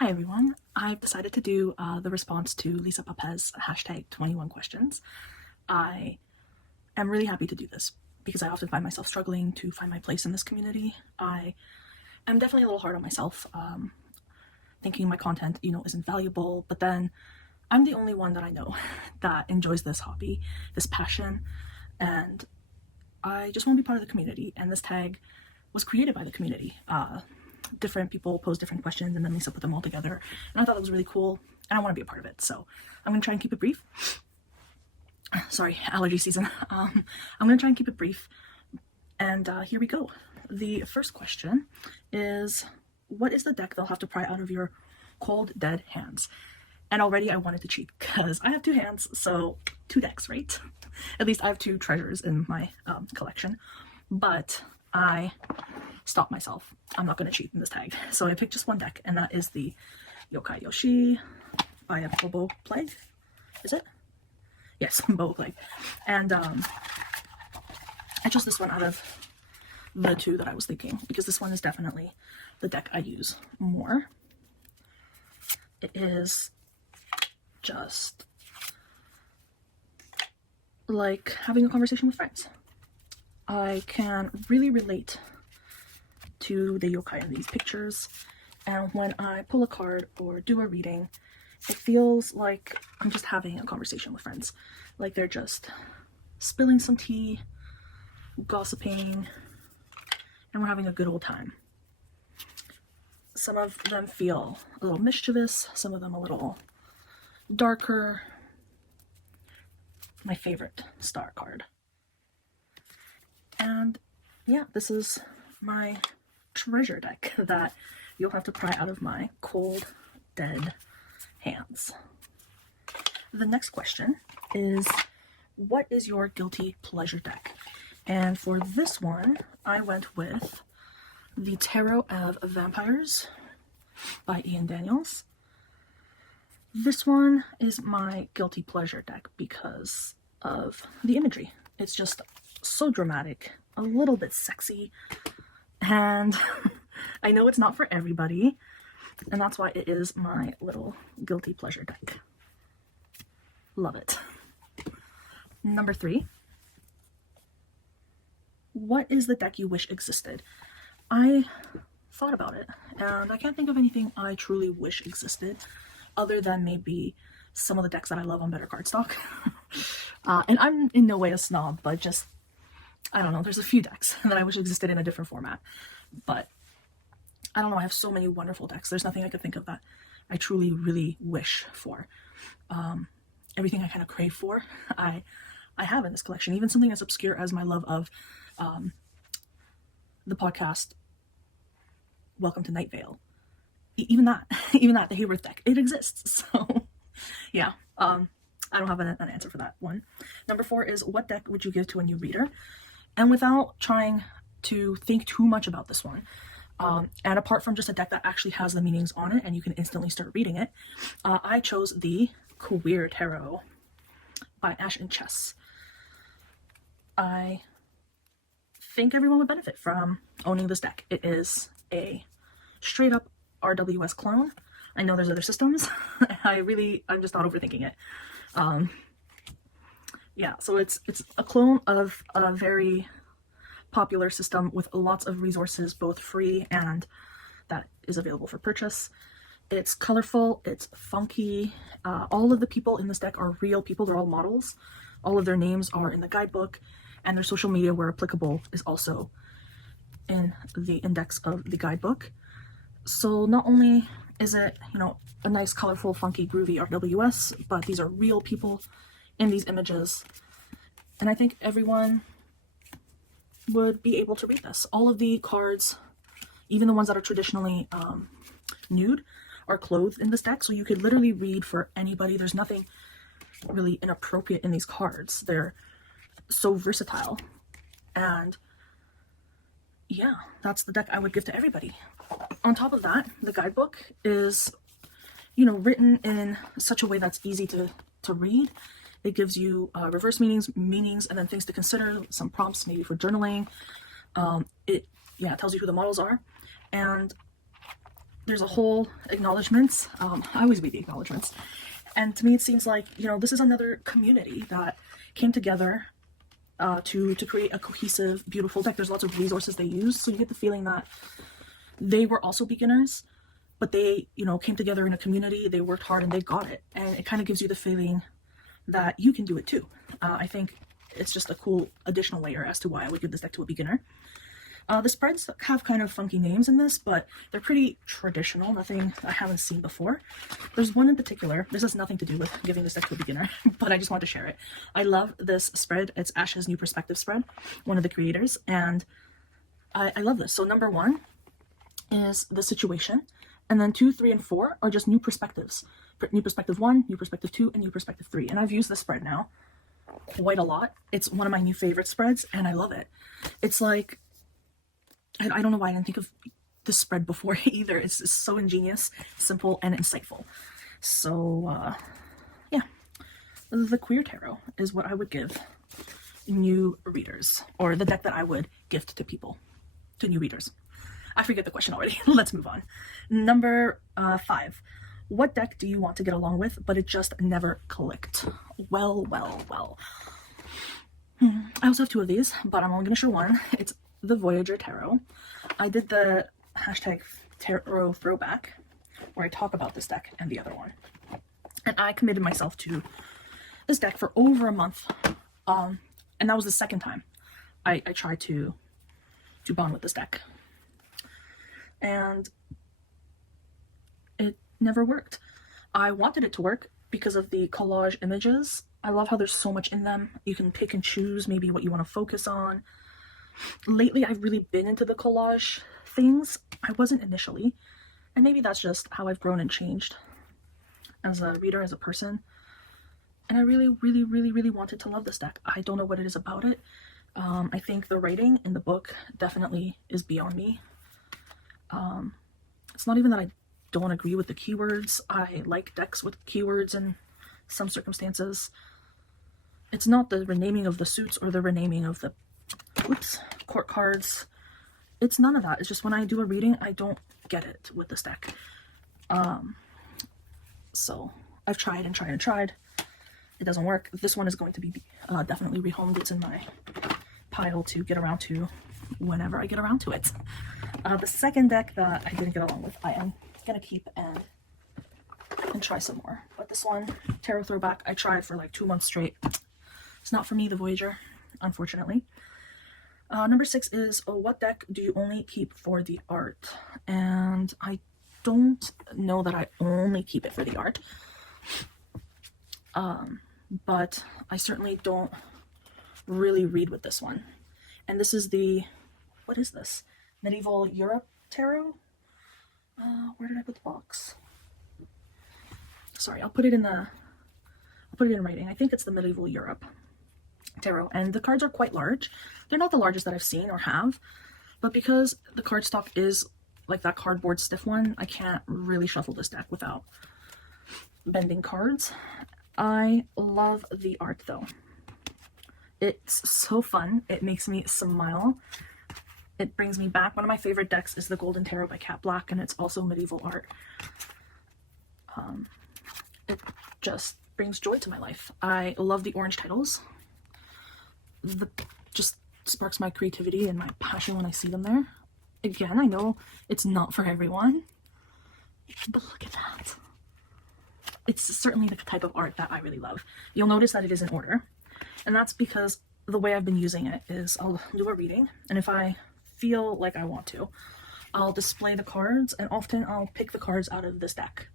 Hi everyone, I've decided to do the response to Lisa Papez hashtag 21 questions. I am really happy to do this because I often find myself struggling to find my place in this community. I am definitely a little hard on myself, thinking my content, isn't valuable, but then I'm the only one that I know that enjoys this hobby, this passion, and I just want to be part of the community, and this tag was created by the community. Different people pose different questions and then Lisa put them all together, and I thought it was really cool and I want to be a part of it, so I'm gonna try and keep it brief. Sorry, allergy season. I'm gonna try and keep it brief, and here we go. The first question is, what is the deck they'll have to pry out of your cold dead hands? And already I wanted to cheat because I have two hands, so two decks, right? At least I have two treasures in my collection, but I stopped myself. I'm not going to cheat in this tag. So I picked just one deck, and that is the Yokai Yoshi by a Bobo Plague. Is it? Yes, Bobo Plague. And I chose this one out of the two that I was thinking because this one is definitely the deck I use more. It is just like having a conversation with friends. I can really relate to the yokai in these pictures, and when I pull a card or do a reading, it feels like I'm just having a conversation with friends. Like they're just spilling some tea, gossiping, and we're having a good old time. Some of them feel a little mischievous, some of them a little darker. My favorite star card. And yeah, this is my treasure deck that you'll have to pry out of my cold, dead hands. The next question is, what is your guilty pleasure deck? And for this one, I went with the Tarot of Vampires by Ian Daniels. This one is my guilty pleasure deck because of the imagery. It's just so dramatic, a little bit sexy, and I know it's not for everybody, and that's why it is my little guilty pleasure deck. Love it. Number 3. What is the deck you wish existed? I thought about it, and I can't think of anything I truly wish existed other than maybe some of the decks that I love on better cardstock. And I'm in no way a snob, but just, I don't know, there's a few decks that I wish existed in a different format. But I don't know, I have so many wonderful decks. There's nothing I could think of that I truly, really wish for. Everything I kind of crave for, I have in this collection. Even something as obscure as my love of the podcast Welcome to Night Vale. Even that, the Hayworth deck, it exists. So yeah, I don't have an answer for that one. Number 4 is, what deck would you give to a new reader? And without trying to think too much about this one, and apart from just a deck that actually has the meanings on it and you can instantly start reading it, I chose the Queer Tarot by Ash and Chess. I think everyone would benefit from owning this deck. It is a straight up RWS clone. I know there's other systems. I'm just not overthinking it. Yeah, so it's a clone of a very popular system with lots of resources, both free and that is available for purchase. It's colorful, it's funky. All of the people in this deck are real people. They're all models. All of their names are in the guidebook, and their social media, where applicable, is also in the index of the guidebook. So not only is it, a nice, colorful, funky, groovy RWS, but these are real people in these images. And I think everyone would be able to read this. All of the cards, even the ones that are traditionally nude, are clothed in this deck. So you could literally read for anybody. There's nothing really inappropriate in these cards. They're so versatile. And yeah, that's the deck I would give to everybody. On top of that, the guidebook is, written in such a way that's easy to read. It gives you reverse meanings, and then things to consider, some prompts maybe for journaling. It tells you who the models are. And there's a whole acknowledgements. I always read the acknowledgements. And to me, it seems like, you know, this is another community that came together to create a cohesive, beautiful deck. There's lots of resources they use, so you get the feeling that they were also beginners, but they, you know, came together in a community, they worked hard, and they got it. And it kind of gives you the feeling that you can do it too. I think it's just a cool additional layer as to why I would give this deck to a beginner. The spreads have kind of funky names in this, but they're pretty traditional, nothing I haven't seen before. There's one in particular, this has nothing to do with giving this deck to a beginner, but I just want to share it. I love this spread, it's Ash's New Perspective spread, one of the creators, and I love this. So number 1 is the situation, and then 2, 3, and 4 are just new perspectives. New perspective 1, new perspective 2, and new perspective 3, and I've used this spread now quite a lot. It's one of my new favorite spreads, and I love it. It's like, I don't know why I didn't think of this spread before either. It's so ingenious, simple, and insightful. So, yeah. The Queer Tarot is what I would give new readers, or the deck that I would gift to people, to new readers. I forget the question already. Let's move on. Number 5. What deck do you want to get along with, but it just never clicked? Well. I also have 2 of these, but I'm only going to show one. It's the Voyager Tarot. I did the hashtag tarot throwback where I talk about this deck and the other one. And I committed myself to this deck for over a month. And that was the second time I tried to bond with this deck. And it never worked. I wanted it to work because of the collage images. I love how there's so much in them. You can pick and choose maybe what you want to focus on. Lately, I've really been into the collage things. I wasn't initially, and maybe that's just how I've grown and changed as a reader, as a person. And I really wanted to love this deck. I don't know what it is about it. I think the writing in the book definitely is beyond me. It's not even that I don't agree with the keywords. I like decks with keywords in some circumstances. It's not the renaming of the suits or the renaming of the court cards. It's none of that. It's just when I do a reading, I don't get it with this deck. So I've tried and tried. It doesn't work. This one is going to be definitely rehomed. It's in my pile to get around to whenever I get around to it. The second deck that I didn't get along with, I am gonna keep and try some more. But this one, Tarot Throwback, I tried for like 2 months straight. It's not for me, the Voyager, unfortunately. Number 6 is, what deck do you only keep for the art? And I don't know that I only keep it for the art. But I certainly don't really read with this one. And this is the, what is this? Medieval Europe Tarot? Where did I put the box? Sorry, I'll put it in writing. I think it's the Medieval Europe Tarot, and the cards are quite large. They're not the largest that I've seen or have, but because the cardstock is like that cardboard stiff one, I can't really shuffle this deck without bending cards. I love the art though. It's so fun. It makes me smile. It brings me back. One of my favorite decks is the Golden Tarot by Cat Black, and it's also medieval art. It just brings joy to my life. I love the orange titles. Just sparks my creativity and my passion when I see them there. Again, I know it's not for everyone, but look at that. It's certainly the type of art that I really love. You'll notice that it is in order, and that's because the way I've been using it is I'll do a reading, and if I feel like I want to, I'll display the cards, and often I'll pick the cards out of this deck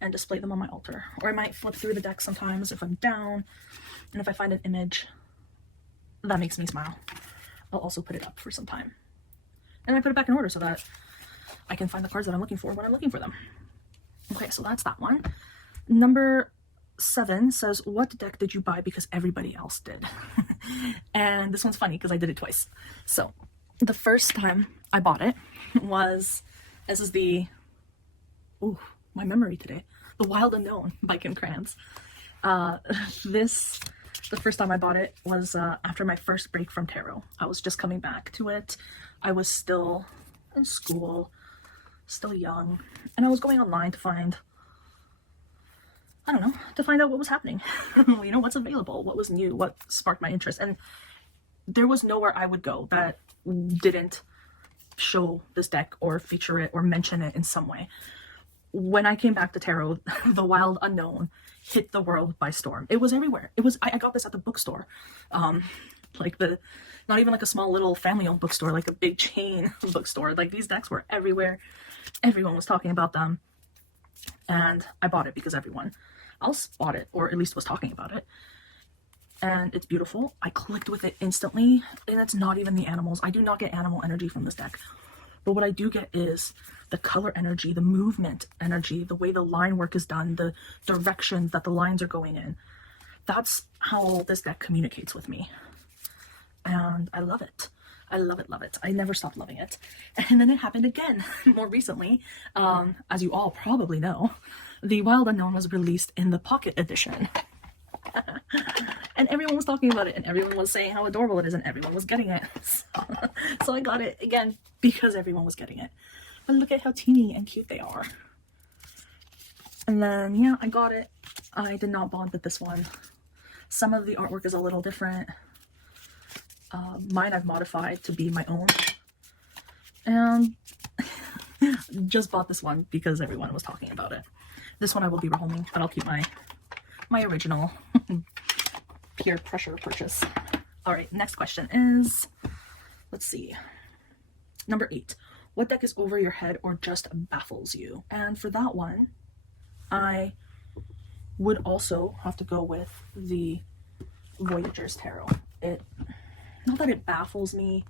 and display them on my altar. Or I might flip through the deck sometimes if I'm down, and if I find an image that makes me smile, I'll also put it up for some time. And I put it back in order so that I can find the cards that I'm looking for when I'm looking for them. Okay, so that's that one. Number 7 says, what deck did you buy because everybody else did? And this one's funny because I did it twice. So the first time I bought it was, this is the, ooh, my memory today, The Wild Unknown by Kim Krantz. The first time I bought it was after my first break from tarot. I was just coming back to it. I was still in school, still young, and I was going online to find, I don't know, to find out what was happening. You know, what's available, what was new, what sparked my interest. And there was nowhere I would go that didn't show this deck or feature it or mention it in some way. When I came back to tarot, the Wild Unknown hit the world by storm. It was everywhere. It was, I got this at the bookstore. Like not even like a small little family-owned bookstore, like a big chain bookstore. Like, these decks were everywhere. Everyone was talking about them. And I bought it because everyone else bought it, or at least was talking about it. And it's beautiful. I clicked with it instantly, and it's not even the animals. I do not get animal energy from this deck. But what I do get is the color energy, the movement energy, the way the line work is done, the directions that the lines are going in. That's how this deck communicates with me. And I love it. I love it, love it. I never stopped loving it. And then it happened again more recently. As you all probably know, the Wild Unknown was released in the Pocket Edition. And everyone was talking about it, and everyone was saying how adorable it is, and everyone was getting it. So I got it again because everyone was getting it. But look at how teeny and cute they are. And then, yeah, I got it. I did not bond with this one. Some of the artwork is a little different. Mine I've modified to be my own. And just bought this one because everyone was talking about it. This one I will be rehoming, but I'll keep my original peer pressure purchase. All right, next question is, let's see, number 8. What deck is over your head or just baffles you? And for that one, I would also have to go with the Voyager's Tarot. Not that it baffles me,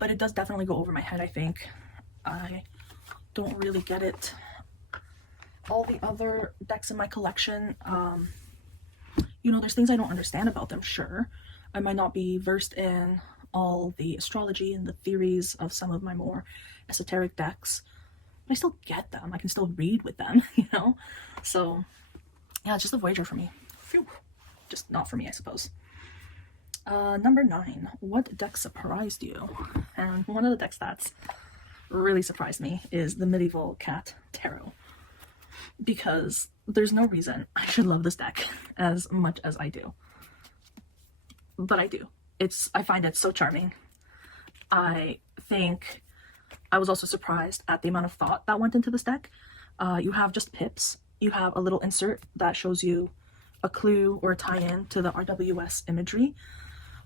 but it does definitely go over my head, I think. I don't really get it. All the other decks in my collection, you know, there's things I don't understand about them, sure. I might not be versed in all the astrology and the theories of some of my more esoteric decks, but I still get them. I can still read with them, you know? So, yeah, it's just a Voyager for me. Phew. Just not for me, I suppose. Number 9. What deck surprised you? And one of the decks that's really surprised me is the Medieval Cat Tarot. Because there's no reason I should love this deck as much as I do. But I do. I find it so charming. I think I was also surprised at the amount of thought that went into this deck. You have just pips. You have a little insert that shows you a clue or a tie-in to the RWS imagery.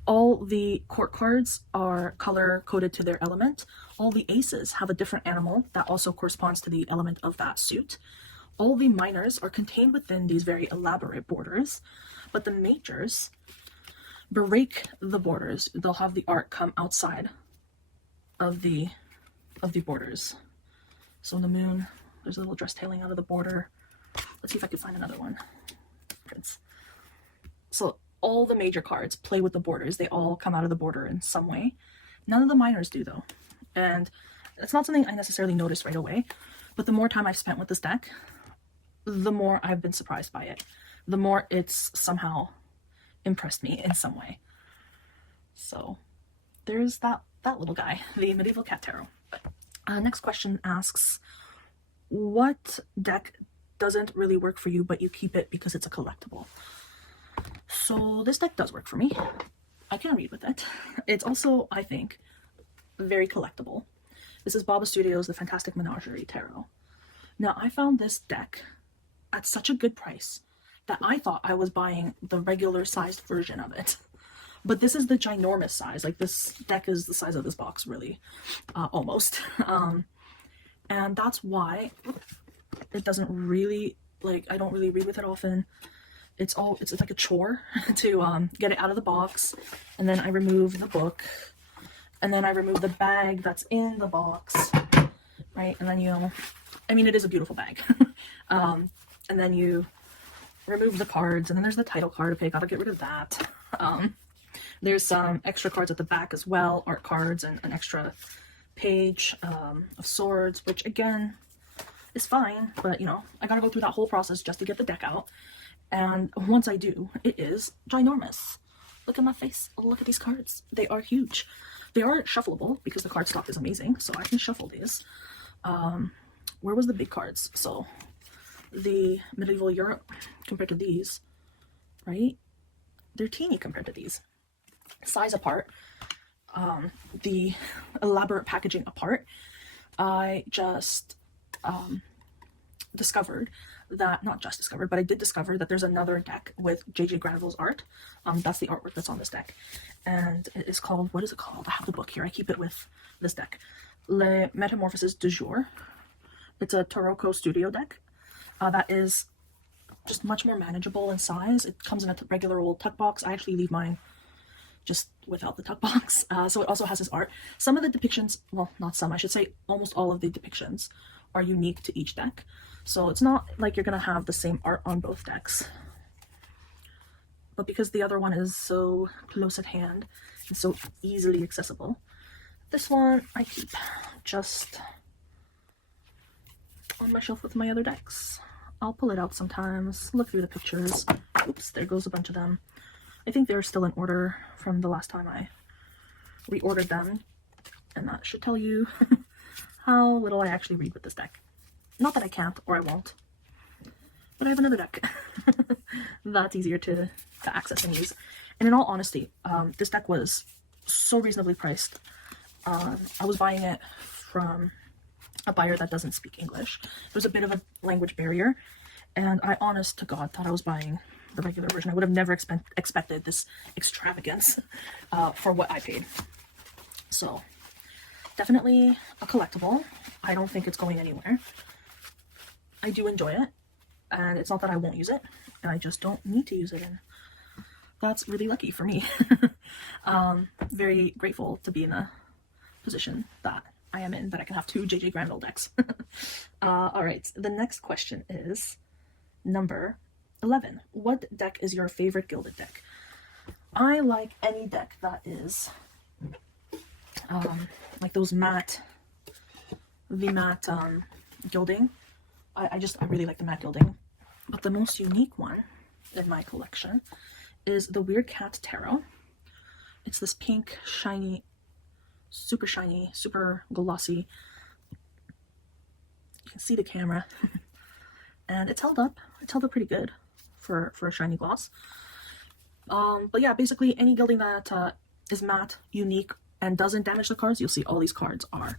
All the court cards are color coded to their element. All the aces have a different animal that also corresponds to the element of that suit. All the minors are contained within these very elaborate borders, but the majors break the borders. They'll have the art come outside of the borders. So in the moon, there's a little dress tailing out of the border. Let's see if I can find another one. So all the major cards play with the borders. They all come out of the border in some way. None of the minors do, though. And it's not something I necessarily noticed right away, but the more time I've spent with this deck, the more I've been surprised by it. The more it's somehow impressed me in some way. So there's that little guy, the Medieval Cat Tarot. Next question asks, what deck doesn't really work for you, but you keep it because it's a collectible? So this deck does work for me. I can read with it. It's also, I think, very collectible. This is Baba Studios' The Fantastic Menagerie Tarot. Now, I found this deck at such a good price that I thought I was buying the regular sized version of it. But this is the ginormous size. Like, this deck is the size of this box, really. Almost. And that's why it doesn't really, like, I don't really read with it often. It's like a chore to get it out of the box, and then I remove the book, and then I remove the bag that's in the box, right? And then I mean, it is a beautiful bag. And then you remove the cards, and then there's the title card. Okay, gotta get rid of that. There's some extra cards at the back as well, art cards, and an extra page of swords, which again is fine, but you know, I gotta go through that whole process just to get the deck out. And once I do, it is ginormous. Look at my face. Look at these cards. They are huge. They are shuffleable because the card stock is amazing, so I can shuffle these. where was the big cards? So the medieval Europe compared to these, right? They're teeny compared to these. Size apart, the elaborate packaging apart. I just discovered that, not just discovered, but I did discover that there's another deck with J.J. Granville's art. That's the artwork that's on this deck. And it is called, what is it called? I have the book here. I keep it with this deck. Les Metamorphoses du Jour. It's a Taroko Studio deck. That is just much more manageable in size. It comes in a regular old tuck box. I actually leave mine just without the tuck box. So it also has this art. Some of the depictions, well, not some, I should say almost all of the depictions are unique to each deck. So it's not like you're going to have the same art on both decks. But because the other one is so close at hand and so easily accessible, this one I keep just on my shelf with my other decks. I'll pull it out sometimes, look through the pictures. Oops, there goes a bunch of them. I think they're still in order from the last time I reordered them. And that should tell you how little I actually read with this deck. Not that I can't, or I won't. But I have another deck that's easier to access and use. And in all honesty, this deck was so reasonably priced. I was buying it from a buyer that doesn't speak English. There's a bit of a language barrier, and I honest to God thought I was buying the regular version. I would have never expected this extravagance for what I paid. So definitely a collectible. I don't think it's going anywhere. I do enjoy it, and it's not that I won't use it, and I just don't need to use it, and that's really lucky for me. Very grateful to be in a position that I am in, that I can have two J.J. Granville decks. All right, the next question is number 11. What deck is your favorite gilded deck? I like any deck that is like those matte, the matte gilding. I really like the matte gilding. But the most unique one in my collection is the Weird Cat Tarot. It's this pink, shiny, super glossy. You can see the camera. And it's held up. It's held up pretty good for a shiny gloss. But yeah, basically any gilding that is matte, unique, and doesn't damage the cards, you'll see all these cards are,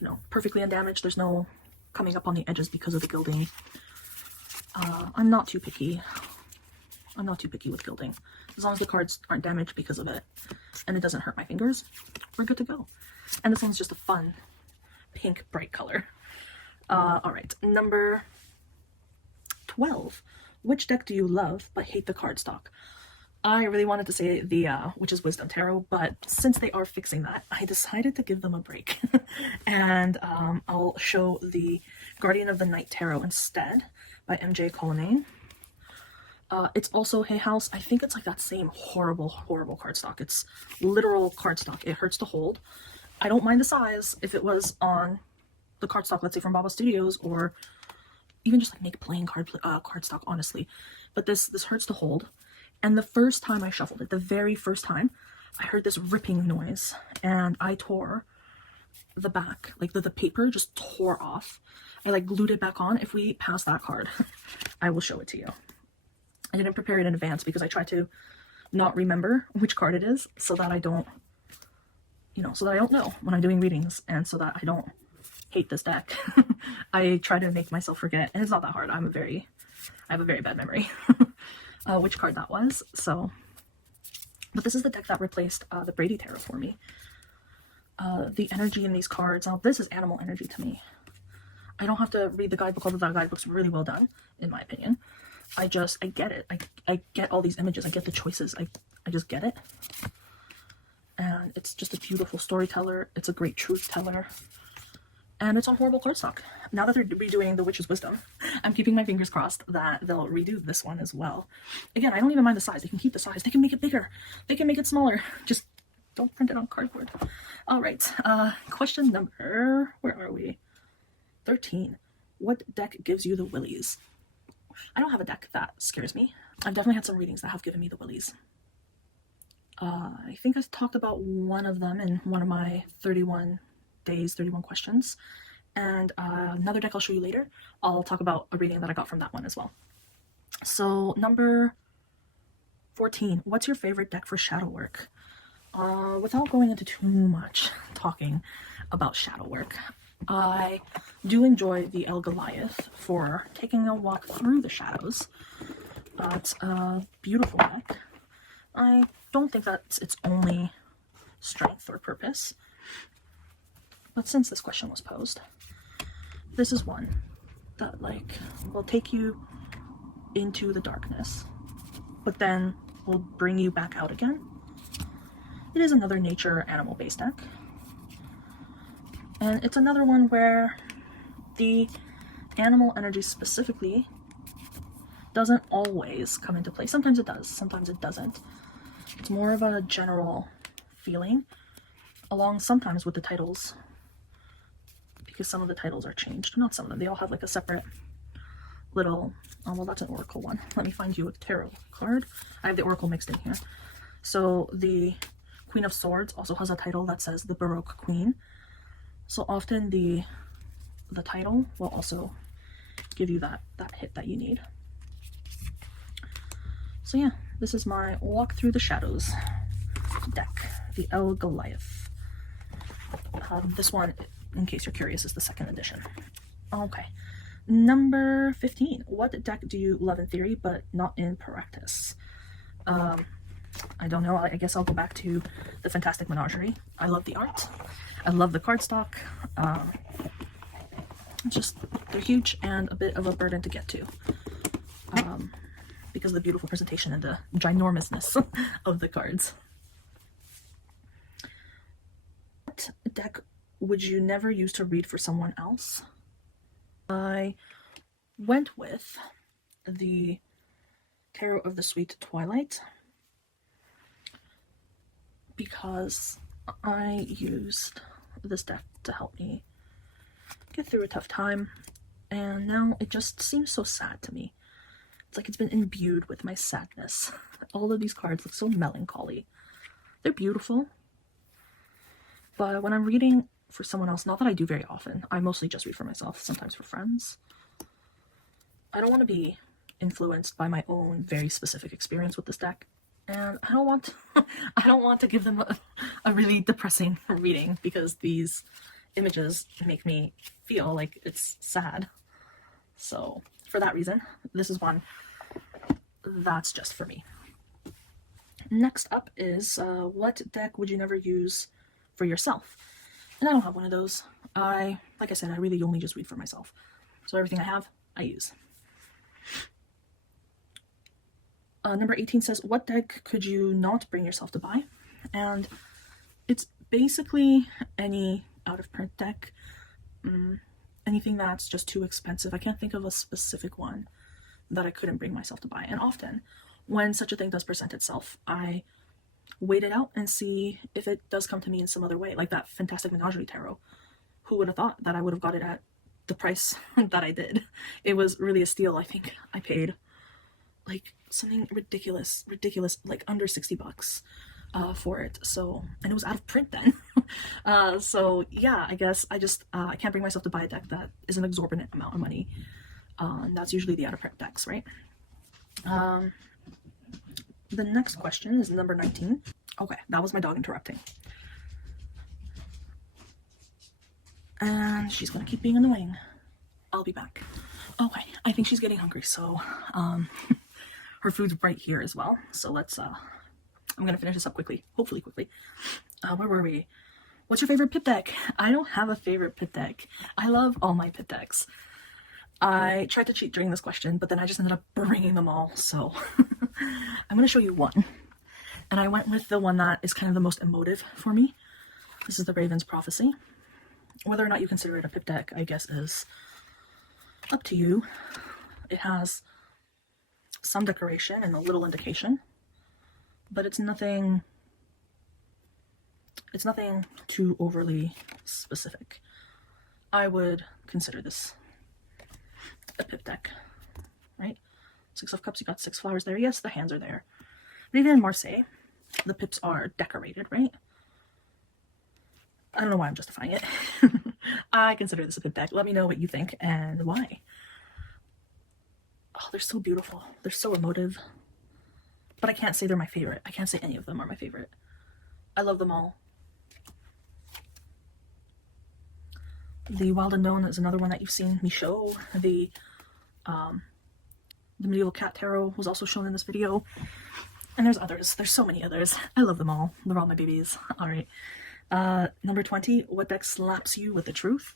you know, perfectly undamaged. There's no coming up on the edges because of the gilding. I'm not too picky. I'm not too picky with gilding. As long as the cards aren't damaged because of it and it doesn't hurt my fingers, we're good to go. And this one's just a fun pink bright color. All right, number 12. Which deck do you love but hate the cardstock? I really wanted to say the Witch's Wisdom Tarot, but since they are fixing that, I decided to give them a break. And I'll show the Guardian of the Night Tarot instead by MJ Colonnane. It's also Hay House. I think it's like that same horrible cardstock. It's literal cardstock. It hurts to hold. I don't mind the size if it was on the cardstock, let's say from Baba Studios, or even just like make plain cardstock, honestly. But this hurts to hold. And the first time I shuffled it, the very first time, I heard this ripping noise, and I tore the back, like the paper just tore off. I like glued it back on. If we pass that card, I will show it to you. I didn't prepare it in advance because I try to not remember which card it is so that I don't, you know, so that I don't know when I'm doing readings, and so that I don't hate this deck. I try to make myself forget, and it's not that hard. I have a very bad memory. Which card that was. So, but this is the deck that replaced the Brady Tarot for me. The energy in these cards, now this is animal energy to me. I don't have to read the guidebook, although that guidebook's really well done, in my opinion. I get it. I get all these images. I get the choices. I just get it. And it's just a beautiful storyteller. It's a great truth teller. And it's on horrible cardstock. Now that they're redoing The Witch's Wisdom, I'm keeping my fingers crossed that they'll redo this one as well. Again, I don't even mind the size. They can keep the size. They can make it bigger. They can make it smaller. Just don't print it on cardboard. All right. Question number, where are we? 13. What deck gives you the willies? I don't have a deck that scares me. I've definitely had some readings that have given me the willies. I think I talked about one of them in one of my 31 days, 31 questions, And another deck I'll show you later. I'll talk about a reading that I got from that one as well. So number 14, what's your favorite deck for shadow work? Without going into too much talking about shadow work, I do enjoy the El Goliath for taking a walk through the shadows. It's a beautiful deck. I don't think that's its only strength or purpose, but since this question was posed, this is one that will take you into the darkness, but then will bring you back out again. It is another nature animal based deck, and it's another one where the animal energy specifically doesn't always come into play. Sometimes it does, sometimes it doesn't. It's more of a general feeling, along sometimes with the titles, because some of the titles are changed. Not some of them, they all have like a separate little, oh well, that's an oracle one. Let me find you a tarot card. I have the oracle mixed in here. So the Queen of Swords also has a title that says the Baroque Queen. So often the title will also give you that hit that you need. So yeah, this is my Walk Through the Shadows deck, the El Goliath. This one, in case you're curious, is the second edition. Okay, number 15. What deck do you love in theory but not in practice? I don't know. I guess I'll go back to the Fantastic Menagerie. I love the art. I love the cardstock. Just, they're huge and a bit of a burden to get to. Because of the beautiful presentation and the ginormousness of the cards. What deck would you never use to read for someone else? I went with the Tarot of the Sweet Twilight because I used this deck to help me get through a tough time, and now it just seems so sad to me. It's like it's been imbued with my sadness. All of these cards look so melancholy. They're beautiful, but when I'm reading for someone else, not that I do very often, I mostly just read for myself, sometimes for friends, I don't want to be influenced by my own very specific experience with this deck, and I don't want to give them a really depressing reading because these images make me feel like it's sad. So for that reason, this is one that's just for me. Next up is what deck would you never use for yourself? And I don't have one of those. Like I said, I really only just read for myself. So everything I have, I use. Number 18 says, what deck could you not bring yourself to buy? And it's basically any out-of-print deck. Anything that's just too expensive. I can't think of a specific one that I couldn't bring myself to buy. And often, when such a thing does present itself, I wait it out and see if it does come to me in some other way, like that Fantastic Menagerie Tarot. Who would have thought that I would have got it at the price that I did? It was really a steal. I think I paid like something ridiculous, like under 60 bucks for it. So, and it was out of print then. So yeah, I guess I can't bring myself to buy a deck that is an exorbitant amount of money. And that's usually the out of print decks, right? The next question is number 19. Okay, that was my dog interrupting. And she's gonna keep being annoying. I'll be back. Okay, I think she's getting hungry, so her food's right here as well. So let's I'm gonna finish this up quickly, hopefully quickly. Where were we? What's your favorite pip deck? I don't have a favorite pip deck. I love all my pip decks. I tried to cheat during this question, but then I just ended up bringing them all, so I'm gonna show you one. And I went with the one that is kind of the most emotive for me. This is the Raven's Prophecy. Whether or not you consider it a pip deck, I guess, is up to you. It has some decoration and a little indication, but it's nothing too overly specific. I would consider this a pip deck, right? 6 of Cups, you got 6 flowers there. Yes, the hands are there. But even in Marseille, the pips are decorated, right? I don't know why I'm justifying it. I consider this a good deck. Let me know what you think and why. Oh, they're so beautiful. They're so emotive. But I can't say they're my favorite. I can't say any of them are my favorite. I love them all. The Wild Unknown is another one that you've seen me show. The Medieval Cat Tarot was also shown in this video. And there's others. There's so many others. I love them all. They're all my babies. Alright. Number 20. What deck slaps you with the truth?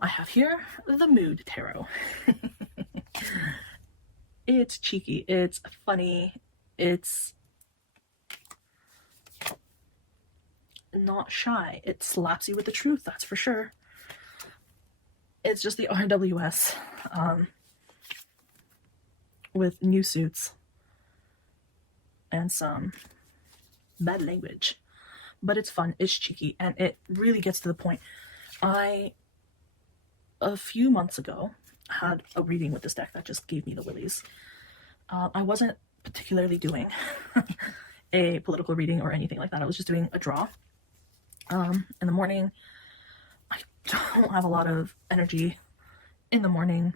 I have here the Mood Tarot. It's cheeky. It's funny. It's not shy. It slaps you with the truth, that's for sure. It's just the RWS with new suits and some bad language. But it's fun, it's cheeky, and it really gets to the point. I, a few months ago, had a reading with this deck that just gave me the willies. I wasn't particularly doing a political reading or anything like that. I was just doing a draw. In the morning, I don't have a lot of energy in the morning,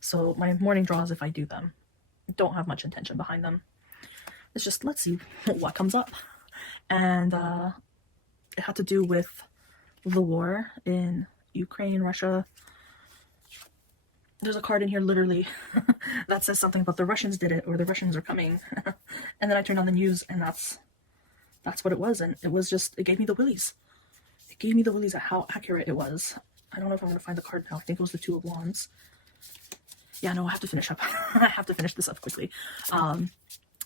so my morning draws, if I do them, don't have much intention behind them. It's just, let's see what comes up. And it had to do with the war in Ukraine, Russia. There's a card in here literally that says something about the Russians did it, or the Russians are coming. And then I turned on the news, and that's what it was. And it was just, it gave me the willies. It gave me the willies at how accurate it was. I don't know if I'm going to find the card now. I think it was the Two of Wands. Yeah, no, I have to finish up. I have to finish this up quickly.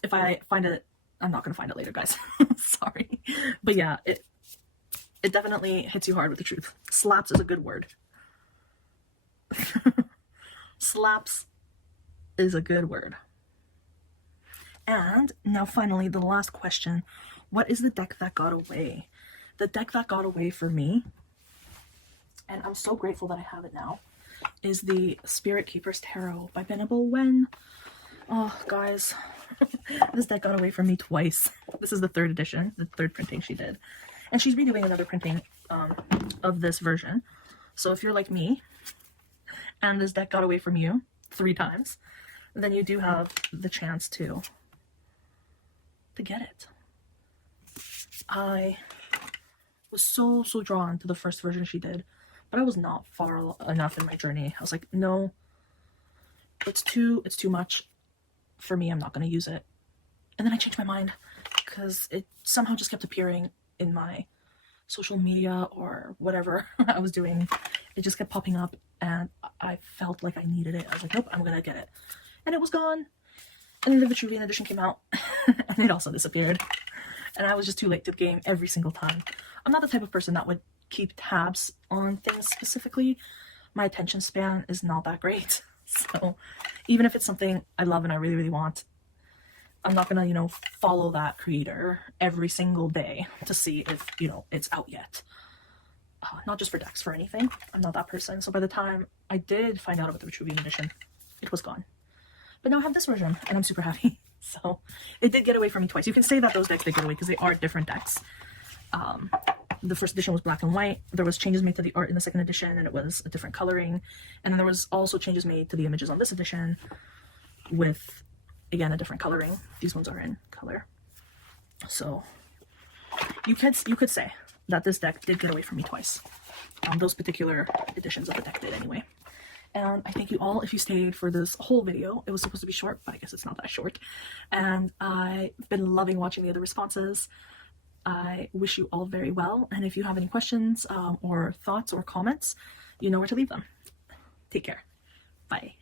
If I find it, I'm not going to find it later, guys. Sorry. But yeah, it definitely hits you hard with the truth. Slaps is a good word. Slaps is a good word. And now finally, the last question. What is the deck that got away? The deck that got away for me, and I'm so grateful that I have it now, is the Spirit Keepers Tarot by Venable Wen. Oh, guys. This deck got away from me twice. This is the third edition, the third printing she did. And she's redoing another printing of this version. So if you're like me, and this deck got away from you 3 times, then you do have the chance to get it. I was so drawn to the first version she did, but I was not far enough in my journey. I was like, no, it's too much for me. I'm not going to use it. And then I changed my mind because it somehow just kept appearing in my social media or whatever I was doing. It just kept popping up, and I felt like I needed it. I was like, nope, I'm gonna get it. And it was gone. And then the Vitruvian edition came out, and it also disappeared. And I was just too late to the game every single time. I'm not the type of person that would keep tabs on things specifically. My attention span is not that great. So even if it's something I love and I really want, I'm not gonna, follow that creator every single day to see if, it's out yet. Not just for decks, for anything. I'm not that person. So by the time I did find out about the Vitruvian edition, it was gone. But now I have this version, and I'm super happy. So it did get away from me twice. You can say that those decks did get away because they are different decks. The first edition was black and white. There was changes made to the art in the second edition, and it was a different coloring. And then there was also changes made to the images on this edition with, again, a different coloring. These ones are in color. So you could say that this deck did get away from me twice. Those particular editions of the deck did anyway. And I thank you all if you stayed for this whole video. It was supposed to be short, but I guess it's not that short. And I've been loving watching the other responses. I wish you all very well. And if you have any questions or thoughts or comments, you know where to leave them. Take care. Bye.